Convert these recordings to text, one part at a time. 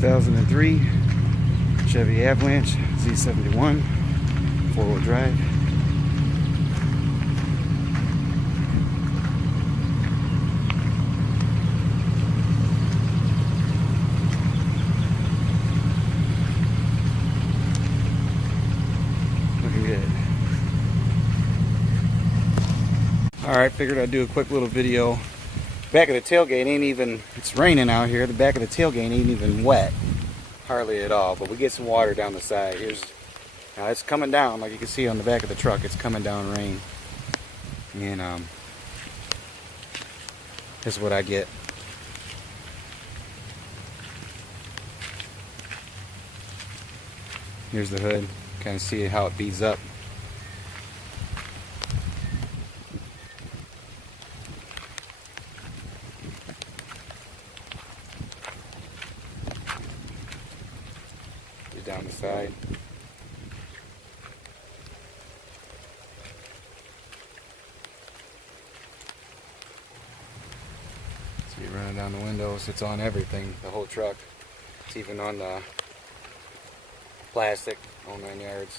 2003 Chevy Avalanche Z71 4-wheel drive. Looking good. Alright, figured I'd do a quick little video. Back of the tailgate ain't even, it's raining out here, the back of the tailgate ain't even wet. Hardly at all, but we get some water down the side. Now it's coming down, like you can see on the back of the truck, it's coming down rain. And this is what I get. Here's the hood, kind of see how it beads up. Down the side. See it running down the windows. It's on everything, the whole truck. It's even on the plastic, all 9 yards.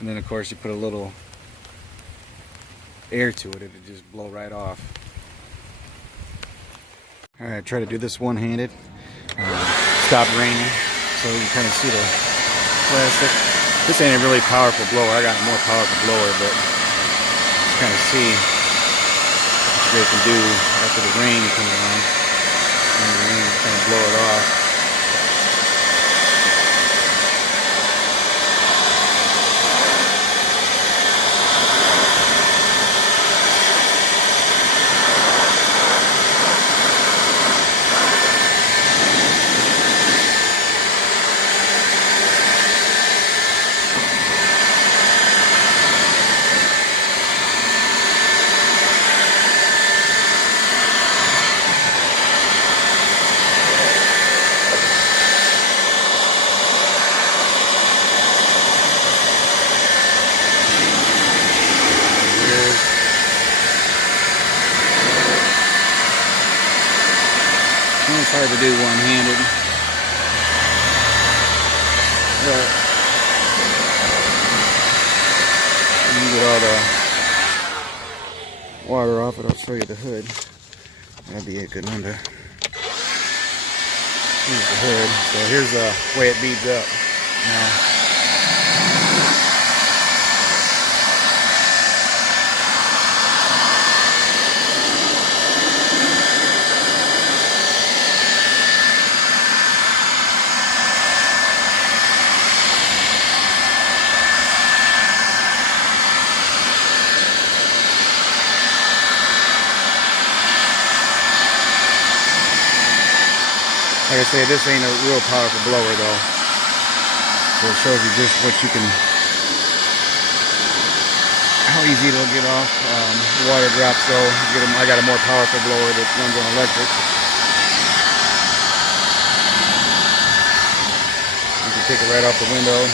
And then of course you put a little air to it, it'll just blow right off. Alright, try to do this one-handed. Stop raining so you can kind of see the plastic. This ain't a really powerful blower. I got a more powerful blower, but just kind of see what they can do after the rain comes on. And the rain kind of blow it off. It's hard to do one-handed, but you can get all the water off it. I'll show you the hood. That'd be a good one to. Here's the hood. So here's the way it beads up. Now, like I say, this ain't a real powerful blower though. So it shows you just what you can, how easy it'll get off. Water drops though. I got a more powerful blower that runs on electric. You can take it right off the window.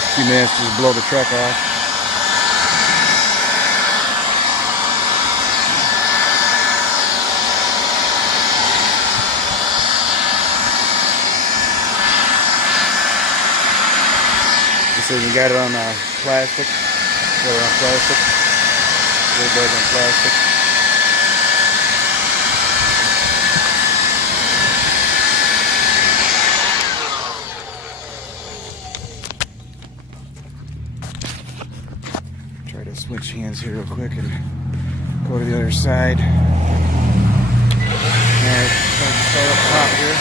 A few minutes, just blow the truck off. So you got it on plastic, got it on plastic, it does on plastic. Try to switch hands here real quick and go to the other side. Alright, start up top here.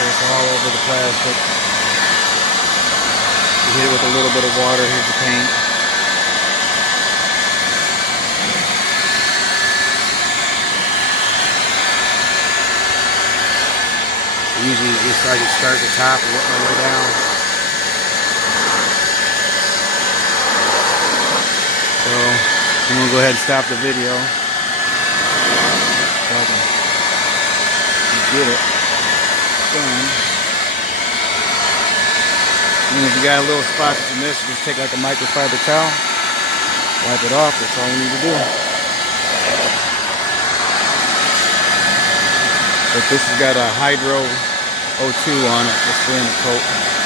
It's all over the plastic. You hit it with a little bit of water. Here's the paint. Usually you start at the top and work my way down. So I'm going to go ahead and stop the video. So I can get it. done. And if you got a little spot that you missed, just take like a microfiber towel, wipe it off. That's all you need to do. But this has got a HydrO2 on it, just for in the coat.